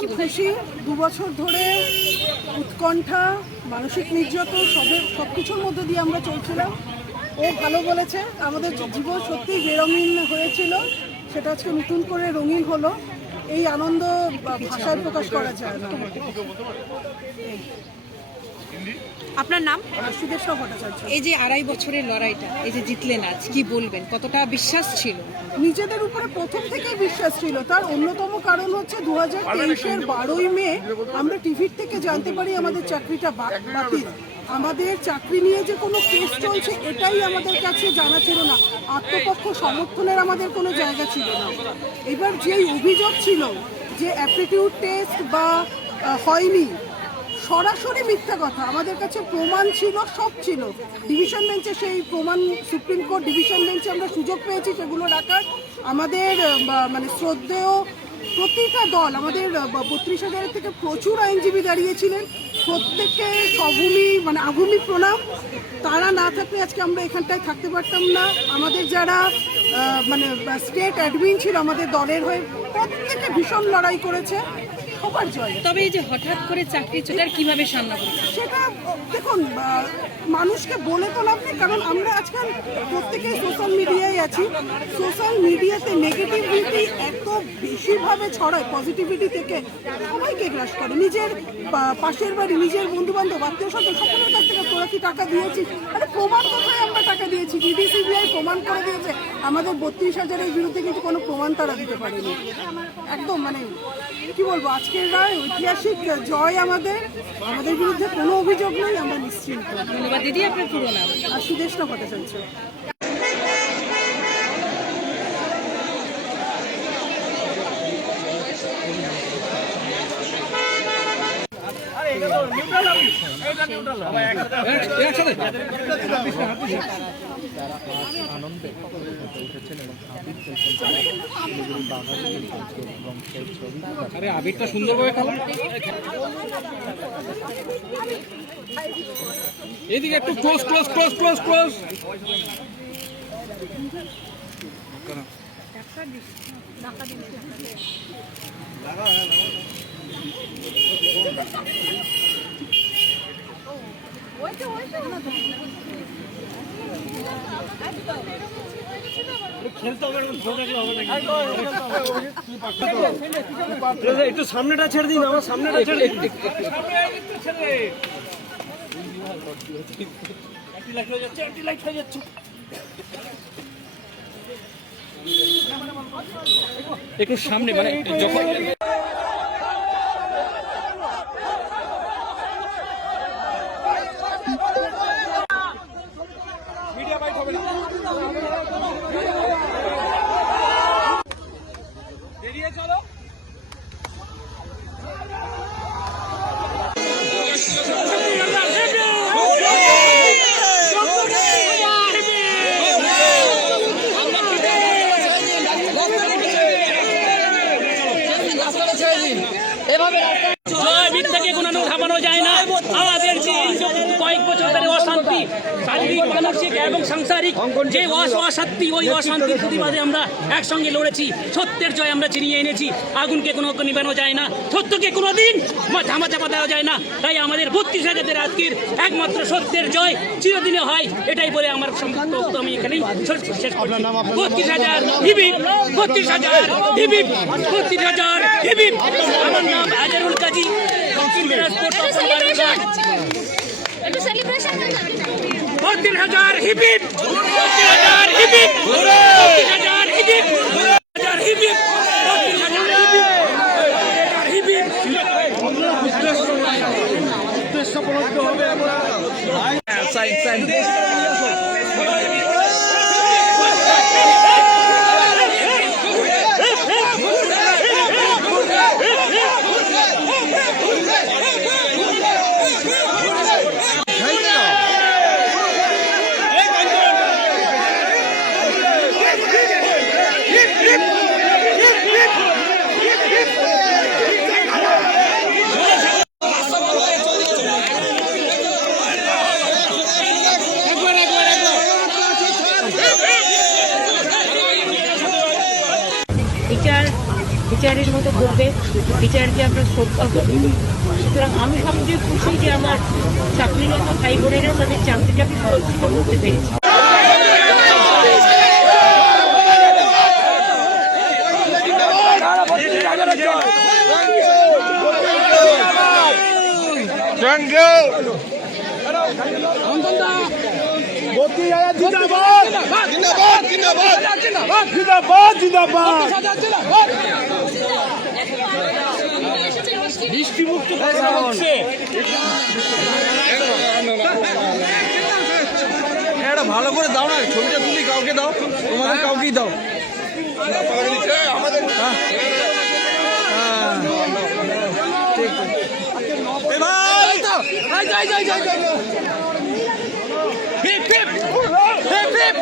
ভীষণ খুশি। 2 বছর ধরে উৎকণ্ঠা, মানসিক নির্যাতন সব কিছুর মধ্যে দিয়ে আমরা চলছিলাম। ও ভালো বলেছে, আমাদের জীবন সত্যি বেরঙিন হয়েছিল, সেটা আজকে নতুন করে রঙিন হলো। এই আনন্দ ভাষায় প্রকাশ করা যায় না। আপনার নাম? সুদেশনা ভট্টাচার্য। এই যে 2.5 বছরের লড়াইটা, এই যে জিতলেন আজ, কি বলবেন? কতটা বিশ্বাস ছিল? নিজেদের উপরে প্রথম থেকেই বিশ্বাস ছিল। তার অন্যতম কারণ হচ্ছে 2023-এর 12ই মে আমরা টিভির থেকে জানতে পারি আমাদের চাকরিটা বাতিল। আমাদের চাকরি নিয়ে যে কোনো কেস চলছে এটাই আমাদের কাছে জানা ছিল না। আত্মপক্ষ সমর্থনের আমাদের কোনো জায়গা ছিল না। এবার যেই অভিযোগ ছিল যে অ্যাপটিটিউড টেস্ট বা হয়নি, সরাসরি মিথ্যা কথা। আমাদের কাছে প্রমাণ ছিল, সব ছিল। ডিভিশন বেঞ্চে সেই প্রমাণ, সুপ্রিম কোর্ট ডিভিশন বেঞ্চে আমরা সুযোগ পেয়েছি সেগুলো রাখার। আমাদের মানে শ্রদ্ধেয় প্রতিটা দল, আমাদের 32,000 থেকে প্রচুর আইনজীবী দাঁড়িয়েছিলেন, প্রত্যেককে সভূমি মানে আভূমি প্রণাম। তারা না থাকলে আজকে আমরা এখানটায় থাকতে পারতাম না। আমাদের যারা মানে স্টেট অ্যাডমিন ছিল আমাদের দলের হয়ে, প্রত্যেকে ভীষণ লড়াই করেছে, সবার জয়। তবে এই যে হঠাৎ করে চাকরি চোটার কিভাবে সামনা করবেন? সেটা দেখুন, মানুষকে বলে তো লাভ নেই, কারণ আমরা আজকাল প্রত্যেকেই সোশ্যাল মিডিয়ায় আছি। সোশ্যাল মিডিয়াতে নেগেটিভিটি এত বেশিভাবে ছড়ায়, পজিটিভিটি থেকে সবাইকে গ্রাস করে। নিজের পাশের বাড়ি, নিজের বন্ধু বান্ধব, আত্মীয় স্বজন সকলের কাছ থেকে তোরা কি টাকা দিয়েছিস? আরে প্রমাণ কোথায় আমরা টাকা দিয়েছি? ইডি সিবিআই প্রমাণ করে দিয়েছে। আমাদের 32,000-এর বিরুদ্ধে কিন্তু কোনো প্রমাণ তারা দিতে পারেনি। একদম মানে কি বলবো, আজকের রায় ঐতিহাসিক জয় আমাদের। আমাদের বিরুদ্ধে কোনো অভিযোগ নেই, আমরা নিশ্চিন্ত। ধন্যবাদ দিদি। আপনার পুরো নাম? আর সুদেশনা ভট্টাচার্য। আরে আবিরটা সুন্দরভাবে খেলো। এদিকে একটু close close close close close. একটু সামনেটা ছেড়ে দিন, আমার সামনেটা ছেড়ে দিন। একটু সামনে মানে যখন বেরিয়ে চলো। মিথ্যাকে কোনোদিন থামানো যায় না। আমাদের যে কয়েক বছর ধরে অশান্তি, শারীরিক, মানসিক এবং সাংসারিক যে অশান্তি, ওই অশান্তির প্রতিবাদে আমরা একসঙ্গে লড়েছি। সত্যের জয় আমরা ছিনিয়ে এনেছি। আগুনকে কোনো নিবানো যায় না, সত্যকে কোনোদিন ধামাচাপা দেওয়া যায় না। তাই আমাদের 32,000 আজকের একমাত্র সত্যের জয় চিরদিনে হয়, এটাই বলে আমার বক্তব্য আমি এখানেই শেষ করলাম। 32,000 হিবিব, 32,000 হিবিব, 32,000 হিবিব। আমার নাম আজহারুল কাজী। 32,000 হিবিব, 32,000 হিবিব, 32,000 হিবিব, 32,000 হিবিব, 32,000 হিবিব, উদ্দেশ্য উপলব্ধ হবে আমরা। বিচারের মতো করবে, বিচারকে আমরা শ্রদ্ধা করি। সুতরাং আমি সবচেয়ে খুশি যে আমার চাকরিরত ভাই বোনেরা তাদের চাকরিটাকে সুরক্ষিত করতে পেরেছে। এটা ভালো করে দাও না, ছবিটা তুলি কাউকে দাও, তোমাদের কাউকেই দাও। Hip hip! Hip hip!